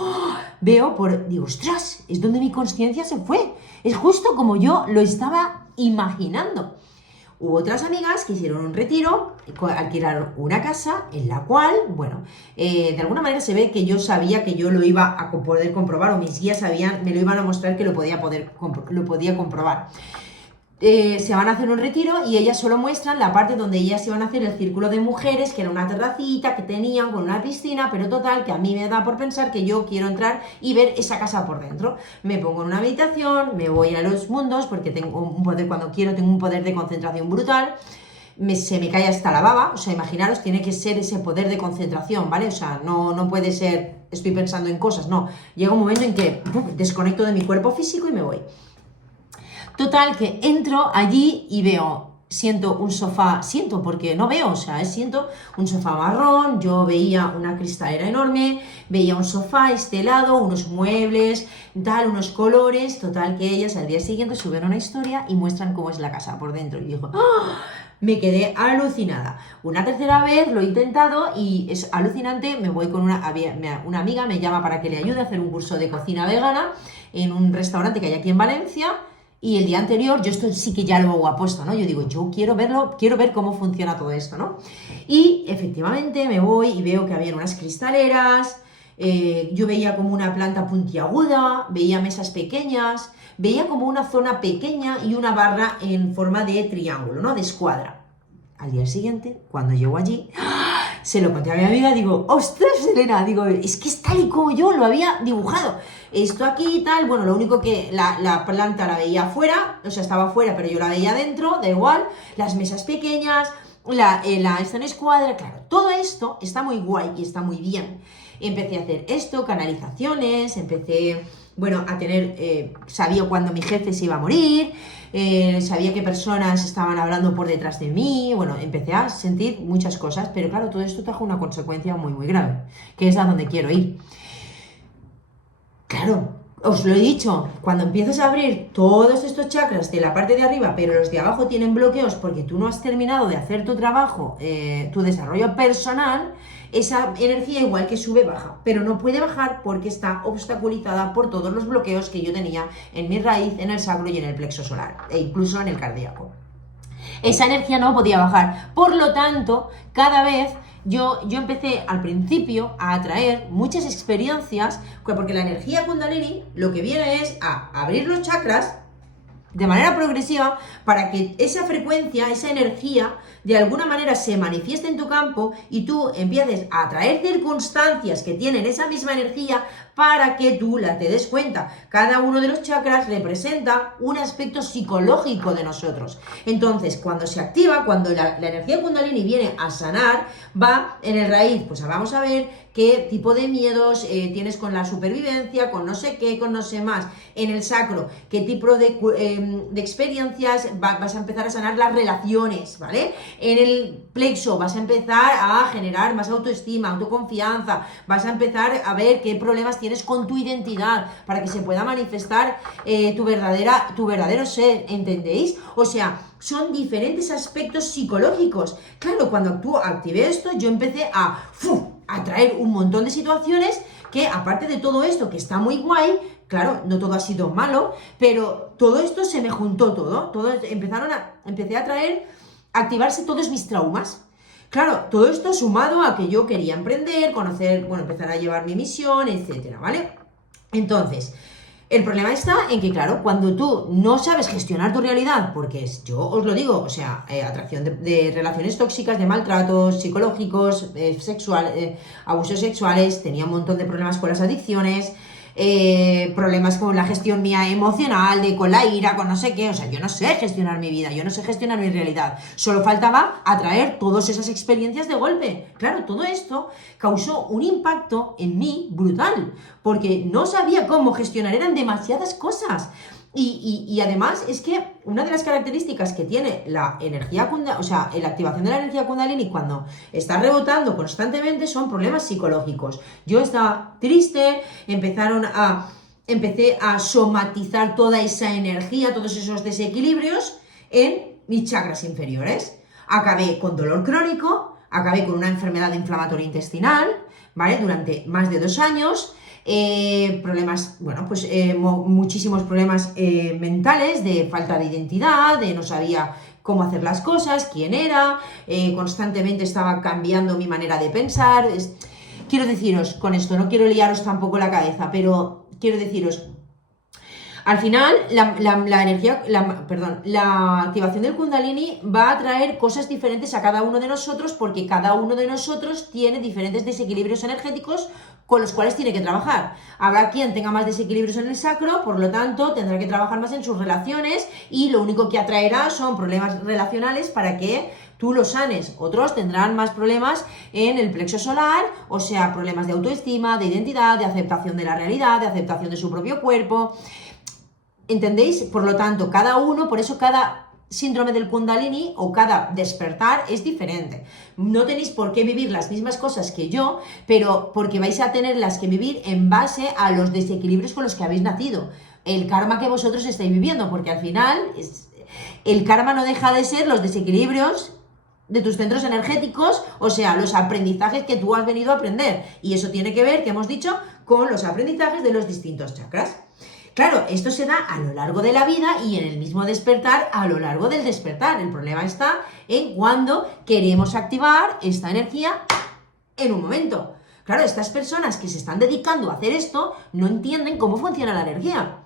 ostras, es donde mi conciencia se fue, es justo como yo lo estaba imaginando. Hubo otras amigas que hicieron un retiro, alquilaron una casa en la cual, bueno, de alguna manera se ve que yo sabía que yo lo iba a poder comprobar, o mis guías sabían, me lo iban a mostrar que lo podía comprobar. Se van a hacer un retiro y ellas solo muestran la parte donde ellas iban a hacer el círculo de mujeres, que era una terracita que tenían con una piscina, pero total, que a mí me da por pensar que yo quiero entrar y ver esa casa por dentro. Me pongo en una meditación, me voy a los mundos, porque tengo un poder, cuando quiero, tengo un poder de concentración brutal. Se me cae hasta la baba, o sea, imaginaros, tiene que ser ese poder de concentración, ¿vale? O sea, no puede ser, estoy pensando en cosas, no. Llega un momento en que desconecto de mi cuerpo físico y me voy. Total, que entro allí y siento un sofá, porque no veo, o sea, siento un sofá marrón, yo veía una cristalera enorme, veía un sofá estelado, unos muebles, tal, unos colores, total que ellas al día siguiente suben una historia y muestran cómo es la casa por dentro. Y digo, ¡oh! Me quedé alucinada. Una tercera vez lo he intentado y es alucinante, me voy con una amiga, me llama para que le ayude a hacer un curso de cocina vegana en un restaurante que hay aquí en Valencia. Y el día anterior, yo esto sí que ya lo hago apuesto, ¿no? Yo digo, yo quiero verlo, quiero ver cómo funciona todo esto, ¿no? Y efectivamente me voy y veo que había unas cristaleras, yo veía como una planta puntiaguda, veía mesas pequeñas, veía como una zona pequeña y una barra en forma de triángulo, ¿no? De escuadra. Al día siguiente, cuando llego allí, se lo conté a mi amiga, digo, ostras, Elena, digo, es que es tal y como yo lo había dibujado. Esto aquí y tal, bueno, lo único que la planta la veía afuera, o sea, estaba afuera, pero yo la veía dentro, da igual, las mesas pequeñas, esta en escuadra, claro, todo esto está muy guay y está muy bien. Empecé a hacer esto, canalizaciones, empecé, bueno, a tener, sabía cuándo mi jefe se iba a morir, sabía qué personas estaban hablando por detrás de mí, bueno, empecé a sentir muchas cosas, pero claro, todo esto trajo una consecuencia muy, muy grave, que es a donde quiero ir. Claro, os lo he dicho, cuando empiezas a abrir todos estos chakras de la parte de arriba, pero los de abajo tienen bloqueos porque tú no has terminado de hacer tu trabajo, tu desarrollo personal, esa energía igual que sube, baja, pero no puede bajar porque está obstaculizada por todos los bloqueos que yo tenía en mi raíz, en el sacro y en el plexo solar, e incluso en el cardíaco. Esa energía no podía bajar, por lo tanto, cada vez yo empecé al principio a atraer muchas experiencias, porque la energía Kundalini lo que viene es a abrir los chakras de manera progresiva para que esa frecuencia, esa energía, de alguna manera se manifieste en tu campo y tú empieces a atraer circunstancias que tienen esa misma energía para que tú te des cuenta. Cada uno de los chakras representa un aspecto psicológico de nosotros. Entonces, cuando se activa, cuando la energía Kundalini viene a sanar, va en el raíz, pues vamos a ver qué tipo de miedos tienes con la supervivencia, con no sé qué, con no sé más. En el sacro, qué tipo de experiencias vas a empezar a sanar las relaciones, ¿vale? En el plexo vas a empezar a generar más autoestima, autoconfianza, vas a empezar a ver qué problemas tienes con tu identidad para que se pueda manifestar tu verdadero ser, ¿entendéis? O sea, son diferentes aspectos psicológicos. Claro, cuando activé esto, yo empecé a traer un montón de situaciones que, aparte de todo esto que está muy guay, claro, no todo ha sido malo, pero todo esto se me juntó todo empecé a activarse todos mis traumas. Claro, todo esto sumado a que yo quería emprender, conocer, bueno, empezar a llevar mi misión, etcétera, ¿vale? Entonces, el problema está en que, claro, cuando tú no sabes gestionar tu realidad, porque yo os lo digo, o sea, atracción de relaciones tóxicas, de maltratos psicológicos, abusos sexuales, tenía un montón de problemas con las adicciones, problemas con la gestión mía emocional, con la ira, con no sé qué, o sea, yo no sé gestionar mi vida, yo no sé gestionar mi realidad, solo faltaba atraer todas esas experiencias de golpe. Claro, todo esto causó un impacto en mí brutal, porque no sabía cómo gestionar, eran demasiadas cosas. Y además es que una de las características que tiene la energía Kundalini, o sea, la activación de la energía Kundalini cuando está rebotando constantemente son problemas psicológicos. Yo estaba triste, empecé a somatizar toda esa energía, todos esos desequilibrios en mis chakras inferiores. Acabé con dolor crónico, acabé con una enfermedad inflamatoria intestinal, ¿vale? Durante más de 2 años. Problemas, bueno, pues muchísimos problemas mentales, de falta de identidad, de no sabía cómo hacer las cosas, quién era, constantemente estaba cambiando mi manera de pensar. Quiero deciros con esto, no quiero liaros tampoco la cabeza, pero quiero deciros, al final, la activación del Kundalini va a traer cosas diferentes a cada uno de nosotros porque cada uno de nosotros tiene diferentes desequilibrios energéticos con los cuales tiene que trabajar. Habrá quien tenga más desequilibrios en el sacro, por lo tanto, tendrá que trabajar más en sus relaciones y lo único que atraerá son problemas relacionales para que tú los sanes. Otros tendrán más problemas en el plexo solar, o sea, problemas de autoestima, de identidad, de aceptación de la realidad, de aceptación de su propio cuerpo. ¿Entendéis? Por lo tanto, cada uno, por eso cada síndrome del Kundalini o cada despertar es diferente. No tenéis por qué vivir las mismas cosas que yo, pero porque vais a tenerlas que vivir en base a los desequilibrios con los que habéis nacido. El karma que vosotros estáis viviendo, porque al final el karma no deja de ser los desequilibrios de tus centros energéticos, o sea, los aprendizajes que tú has venido a aprender. Y eso tiene que ver, que hemos dicho, con los aprendizajes de los distintos chakras. Claro, esto se da a lo largo de la vida y en el mismo despertar a lo largo del despertar. El problema está en cuando queremos activar esta energía en un momento. Claro, estas personas que se están dedicando a hacer esto no entienden cómo funciona la energía.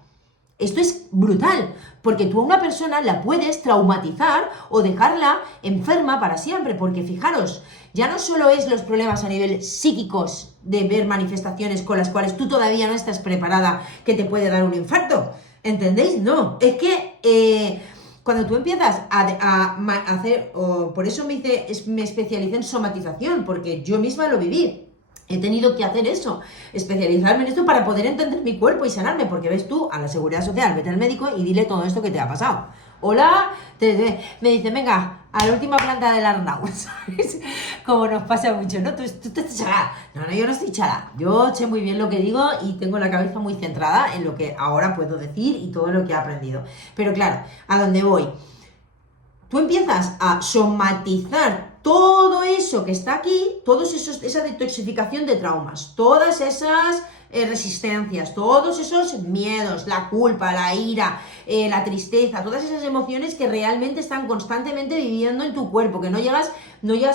Esto es brutal, porque tú a una persona la puedes traumatizar o dejarla enferma para siempre, porque fijaros, ya no solo es los problemas a nivel psíquicos de ver manifestaciones con las cuales tú todavía no estás preparada que te puede dar un infarto, ¿entendéis? No, es que cuando tú empiezas a hacer, por eso me especialicé en somatización, porque yo misma lo viví. He tenido que hacer eso, especializarme en esto para poder entender mi cuerpo y sanarme, porque ves tú, a la Seguridad Social, vete al médico y dile todo esto que te ha pasado. Hola, me dice, venga, a la última planta del Arnau, ¿sabes? Como nos pasa mucho, ¿no? Tú estás chalada. No, yo no estoy chalada. Yo sé muy bien lo que digo y tengo la cabeza muy centrada en lo que ahora puedo decir y todo lo que he aprendido. Pero claro, ¿a dónde voy? Tú empiezas a somatizar todo eso que está aquí, esa detoxificación de traumas, todas esas resistencias, todos esos miedos, la culpa, la ira, la tristeza, todas esas emociones que realmente están constantemente viviendo en tu cuerpo, que no llegas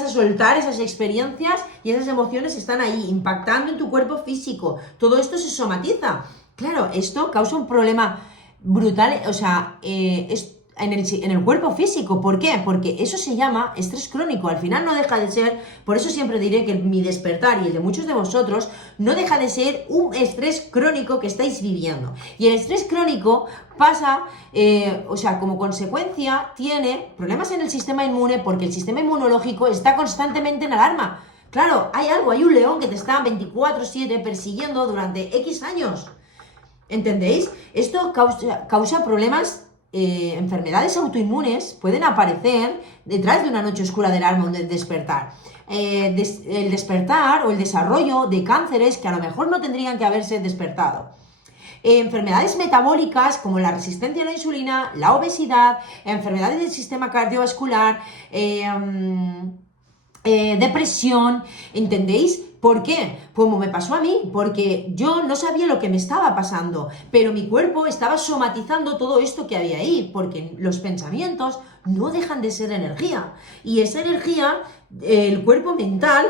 a soltar esas experiencias y esas emociones están ahí, impactando en tu cuerpo físico. Todo esto se somatiza. Claro, esto causa un problema brutal, o sea, en el cuerpo físico. ¿Por qué? Porque eso se llama estrés crónico. Al final no deja de ser, por eso siempre diré que mi despertar y el de muchos de vosotros no deja de ser un estrés crónico que estáis viviendo. Y el estrés crónico pasa, o sea, como consecuencia tiene problemas en el sistema inmune porque el sistema inmunológico está constantemente en alarma. Claro, hay un león que te está 24/7 persiguiendo durante X años. ¿Entendéis? Esto causa problemas. Enfermedades autoinmunes pueden aparecer detrás de una noche oscura del alma o del despertar. El despertar o el desarrollo de cánceres que a lo mejor no tendrían que haberse despertado. Enfermedades metabólicas como la resistencia a la insulina, la obesidad, enfermedades del sistema cardiovascular, depresión, ¿entendéis? ¿Por qué? Como me pasó a mí, porque yo no sabía lo que me estaba pasando, pero mi cuerpo estaba somatizando todo esto que había ahí, porque los pensamientos no dejan de ser energía. Y esa energía, el cuerpo mental,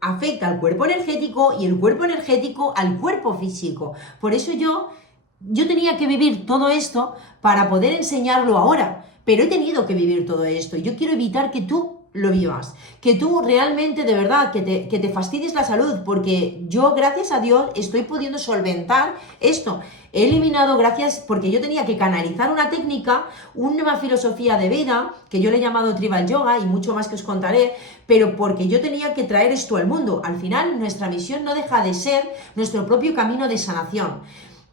afecta al cuerpo energético y el cuerpo energético al cuerpo físico. Por eso yo tenía que vivir todo esto para poder enseñarlo ahora, pero he tenido que vivir todo esto. Yo quiero evitar que tú lo vivas, que tú realmente de verdad que te fastidies la salud, porque yo gracias a Dios estoy pudiendo solventar esto. He eliminado gracias porque yo tenía que canalizar una técnica, una filosofía de vida, que yo le he llamado Tribal Yoga y mucho más que os contaré, pero porque yo tenía que traer esto al mundo. Al final nuestra misión no deja de ser nuestro propio camino de sanación.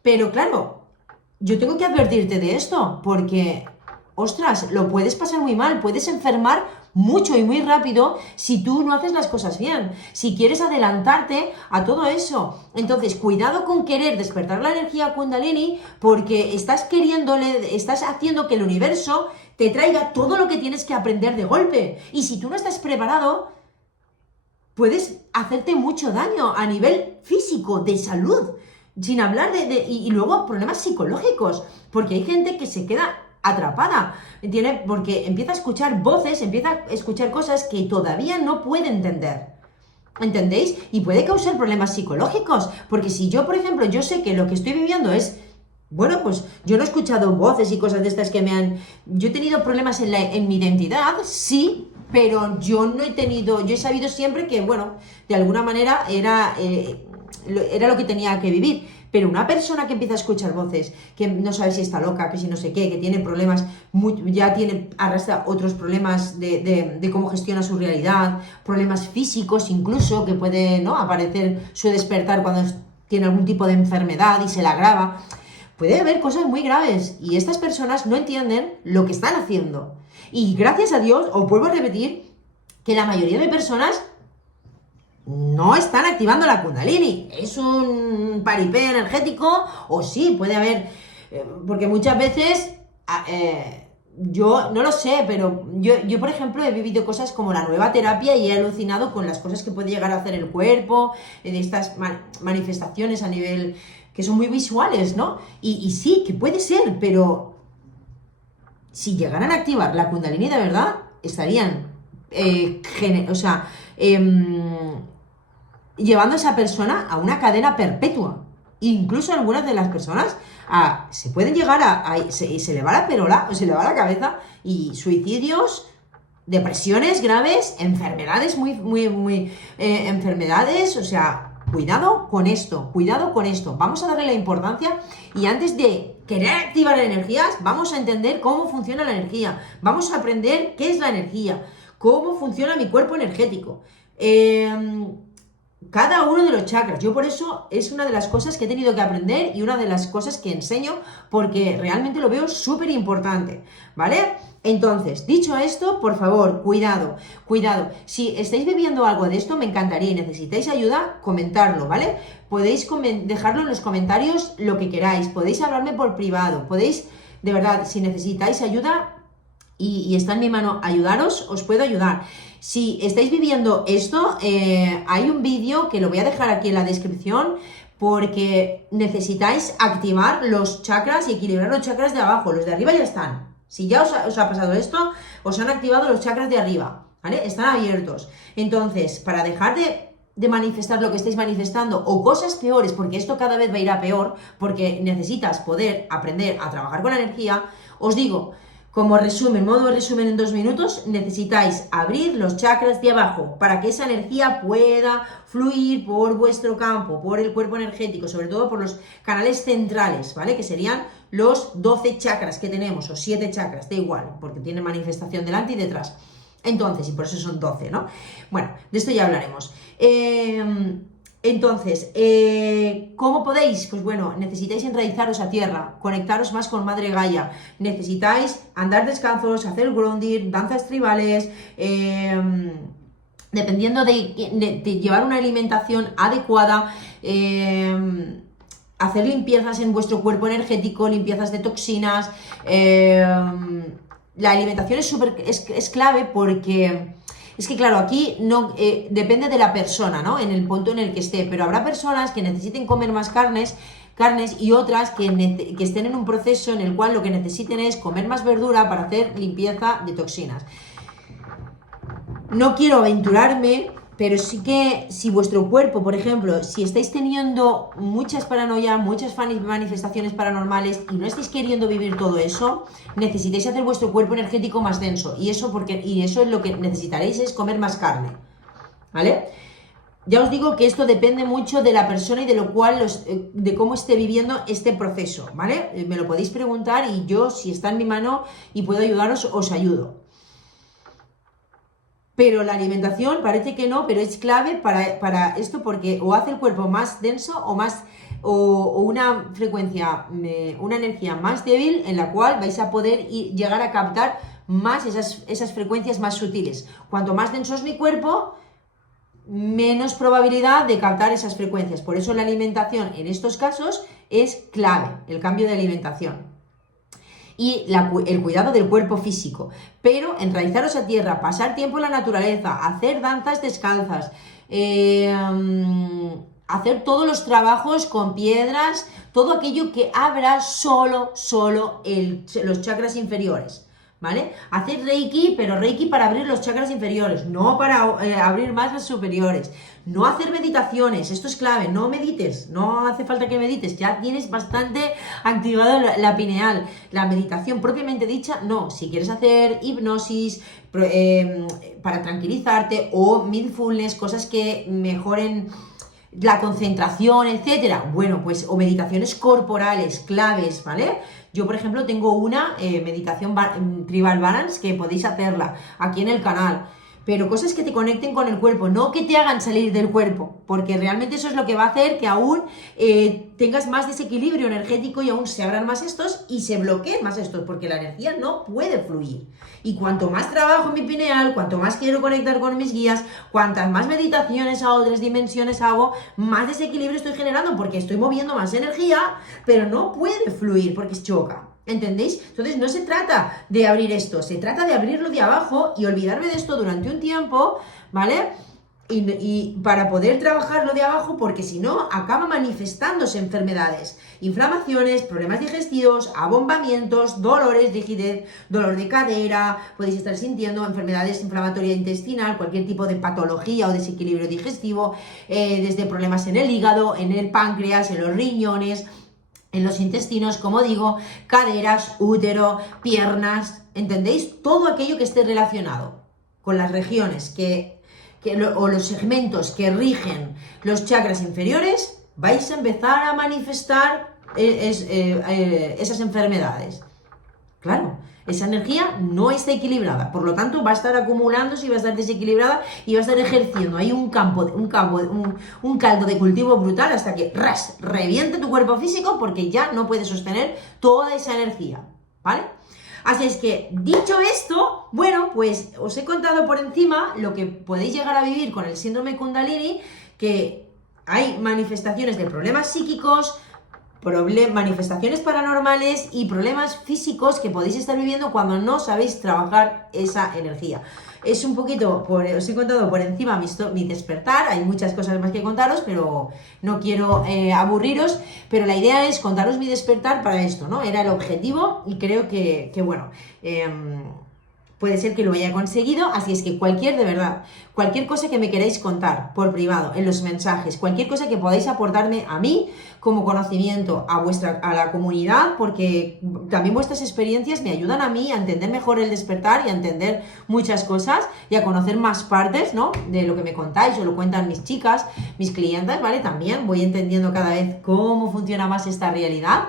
Pero claro, yo tengo que advertirte de esto, porque ostras, lo puedes pasar muy mal, puedes enfermar mucho y muy rápido si tú no haces las cosas bien, si quieres adelantarte a todo eso. Entonces, cuidado con querer despertar la energía Kundalini, porque estás haciendo que el universo te traiga todo lo que tienes que aprender de golpe. Y si tú no estás preparado, puedes hacerte mucho daño a nivel físico, de salud, sin hablar y luego problemas psicológicos, porque hay gente que se queda atrapada, ¿entiendes? Porque empieza a escuchar voces, empieza a escuchar cosas que todavía no puede entender, ¿entendéis? Y puede causar problemas psicológicos, porque si yo, por ejemplo, yo sé que lo que estoy viviendo es, bueno, pues yo no he escuchado voces y cosas de estas que yo he tenido problemas en mi identidad, sí, pero yo he sabido siempre que, bueno, de alguna manera era lo que tenía que vivir. Pero una persona que empieza a escuchar voces, que no sabe si está loca, que si no sé qué, que tiene problemas, arrastra otros problemas de cómo gestiona su realidad, problemas físicos incluso, que puede, ¿no?, aparecer su despertar cuando tiene algún tipo de enfermedad y se la agrava. Puede haber cosas muy graves y estas personas no entienden lo que están haciendo. Y gracias a Dios, os vuelvo a repetir, que la mayoría de personas no están activando la Kundalini. Es un paripé energético, o sí, puede haber, porque muchas veces, yo no lo sé, pero yo, por ejemplo, he vivido cosas como la nueva terapia y he alucinado con las cosas que puede llegar a hacer el cuerpo, de estas manifestaciones a nivel que son muy visuales, ¿no? Y sí, que puede ser, pero si llegaran a activar la Kundalini de verdad, estarían, llevando a esa persona a una cadena perpetua. Incluso algunas de las personas se pueden llegar se le va la perola, o se le va la cabeza, y suicidios, depresiones graves, enfermedades enfermedades, o sea, cuidado con esto, vamos a darle la importancia, y antes de querer activar energías, vamos a entender cómo funciona la energía, vamos a aprender qué es la energía, cómo funciona mi cuerpo energético, cada uno de los chakras. Yo por eso es una de las cosas que he tenido que aprender y una de las cosas que enseño, porque realmente lo veo súper importante, ¿vale? Entonces, dicho esto, por favor, cuidado. Si estáis viviendo algo de esto, me encantaría, y necesitáis ayuda, comentarlo, ¿vale? Podéis dejarlo en los comentarios lo que queráis, podéis hablarme por privado, podéis, de verdad, si necesitáis ayuda y está en mi mano ayudaros, os puedo ayudar. Si estáis viviendo esto, hay un vídeo que lo voy a dejar aquí en la descripción, porque necesitáis activar los chakras y equilibrar los chakras de abajo. Los de arriba ya están. Si ya os ha pasado esto, os han activado los chakras de arriba, ¿vale? Están abiertos. Entonces, para dejar de manifestar lo que estáis manifestando, o cosas peores, porque esto cada vez va a ir a peor, porque necesitas poder aprender a trabajar con la energía, os digo, como resumen, modo de resumen en 2 minutos, necesitáis abrir los chakras de abajo para que esa energía pueda fluir por vuestro campo, por el cuerpo energético, sobre todo por los canales centrales, ¿vale? Que serían los 12 chakras que tenemos, o 7 chakras, da igual, porque tiene manifestación delante y detrás. Entonces, y por eso son 12, ¿no? Bueno, de esto ya hablaremos. Entonces, ¿cómo podéis? Pues bueno, necesitáis enraizaros a tierra, conectaros más con Madre Gaia, necesitáis andar descalzos, hacer grounding, danzas tribales, dependiendo de llevar una alimentación adecuada, hacer limpiezas en vuestro cuerpo energético, limpiezas de toxinas. La alimentación es clave, porque Es que claro, aquí no depende de la persona, ¿no? En el punto en el que esté, pero habrá personas que necesiten comer más carnes y otras que estén en un proceso en el cual lo que necesiten es comer más verdura para hacer limpieza de toxinas. No quiero aventurarme, pero sí que si vuestro cuerpo, por ejemplo, si estáis teniendo muchas paranoias, muchas manifestaciones paranormales y no estáis queriendo vivir todo eso, necesitáis hacer vuestro cuerpo energético más denso. Y eso es lo que necesitaréis, es comer más carne. ¿Vale? Ya os digo que esto depende mucho de la persona y de lo cual de cómo esté viviendo este proceso, ¿vale? Me lo podéis preguntar y yo, si está en mi mano y puedo ayudaros, os ayudo. Pero la alimentación parece que no, pero es clave para esto porque o hace el cuerpo más denso o una frecuencia, una energía más débil en la cual vais a poder llegar a captar más esas frecuencias más sutiles. Cuanto más denso es mi cuerpo, menos probabilidad de captar esas frecuencias. Por eso la alimentación en estos casos es clave, el cambio de alimentación. Y el cuidado del cuerpo físico, pero enraizaros a tierra, pasar tiempo en la naturaleza, hacer danzas descalzas, hacer todos los trabajos con piedras, todo aquello que abra solo los chakras inferiores, ¿vale? Hacer Reiki, pero Reiki para abrir los chakras inferiores, no para abrir más los superiores. No hacer meditaciones, esto es clave, no medites, no hace falta que medites, ya tienes bastante activado la pineal. La meditación propiamente dicha, no. Si quieres hacer hipnosis para tranquilizarte o mindfulness, cosas que mejoren la concentración, etcétera, bueno, pues o meditaciones corporales claves, ¿vale? Yo, por ejemplo, tengo una meditación Tribal Balance que podéis hacerla aquí en el canal. Pero cosas que te conecten con el cuerpo, no que te hagan salir del cuerpo, porque realmente eso es lo que va a hacer que aún tengas más desequilibrio energético y aún se abran más estos y se bloqueen más estos, porque la energía no puede fluir. Y cuanto más trabajo en mi pineal, cuanto más quiero conectar con mis guías, cuantas más meditaciones a otras dimensiones hago, más desequilibrio estoy generando, porque estoy moviendo más energía, pero no puede fluir porque choca. ¿Entendéis? Entonces no se trata de abrir esto, se trata de abrirlo de abajo y olvidarme de esto durante un tiempo, ¿vale? Y para poder trabajarlo de abajo, porque si no, acaba manifestándose enfermedades, inflamaciones, problemas digestivos, abombamientos, dolores, rigidez, dolor de cadera, podéis estar sintiendo enfermedades inflamatorias intestinal, cualquier tipo de patología o desequilibrio digestivo, desde problemas en el hígado, en el páncreas, en los riñones, en los intestinos, como digo, caderas, útero, piernas, ¿entendéis? Todo aquello que esté relacionado con las regiones o los segmentos que rigen los chakras inferiores, vais a empezar a manifestar esas enfermedades. Claro, esa energía no está equilibrada, por lo tanto va a estar acumulándose y va a estar desequilibrada y va a estar ejerciendo ahí un caldo de cultivo brutal hasta que reviente tu cuerpo físico porque ya no puede sostener toda esa energía, ¿vale? Así es que, dicho esto, bueno, pues os he contado por encima lo que podéis llegar a vivir con el síndrome Kundalini, que hay manifestaciones de problemas psíquicos, manifestaciones paranormales y problemas físicos que podéis estar viviendo cuando no sabéis trabajar esa energía. Es un poquito, os he contado por encima mi despertar, hay muchas cosas más que contaros, pero no quiero aburriros, pero la idea es contaros mi despertar para esto, ¿no? Era el objetivo y creo que bueno, puede ser que lo haya conseguido, así es que de verdad, cualquier cosa que me queráis contar por privado, en los mensajes, cualquier cosa que podáis aportarme a mí como conocimiento, a la comunidad, porque también vuestras experiencias me ayudan a mí a entender mejor el despertar y a entender muchas cosas y a conocer más partes, ¿no? De lo que me contáis o lo cuentan mis chicas, mis clientas, ¿vale? También voy entendiendo cada vez cómo funciona más esta realidad.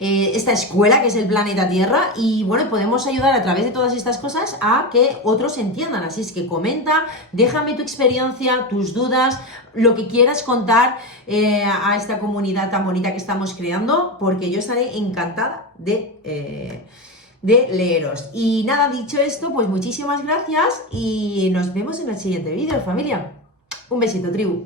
Esta escuela que es el planeta Tierra y bueno, podemos ayudar a través de todas estas cosas a que otros entiendan, así es que comenta, déjame tu experiencia, tus dudas, lo que quieras contar a esta comunidad tan bonita que estamos creando, porque yo estaré encantada de leeros. Y nada, dicho esto, pues muchísimas gracias y nos vemos en el siguiente vídeo, familia. Un besito, tribu.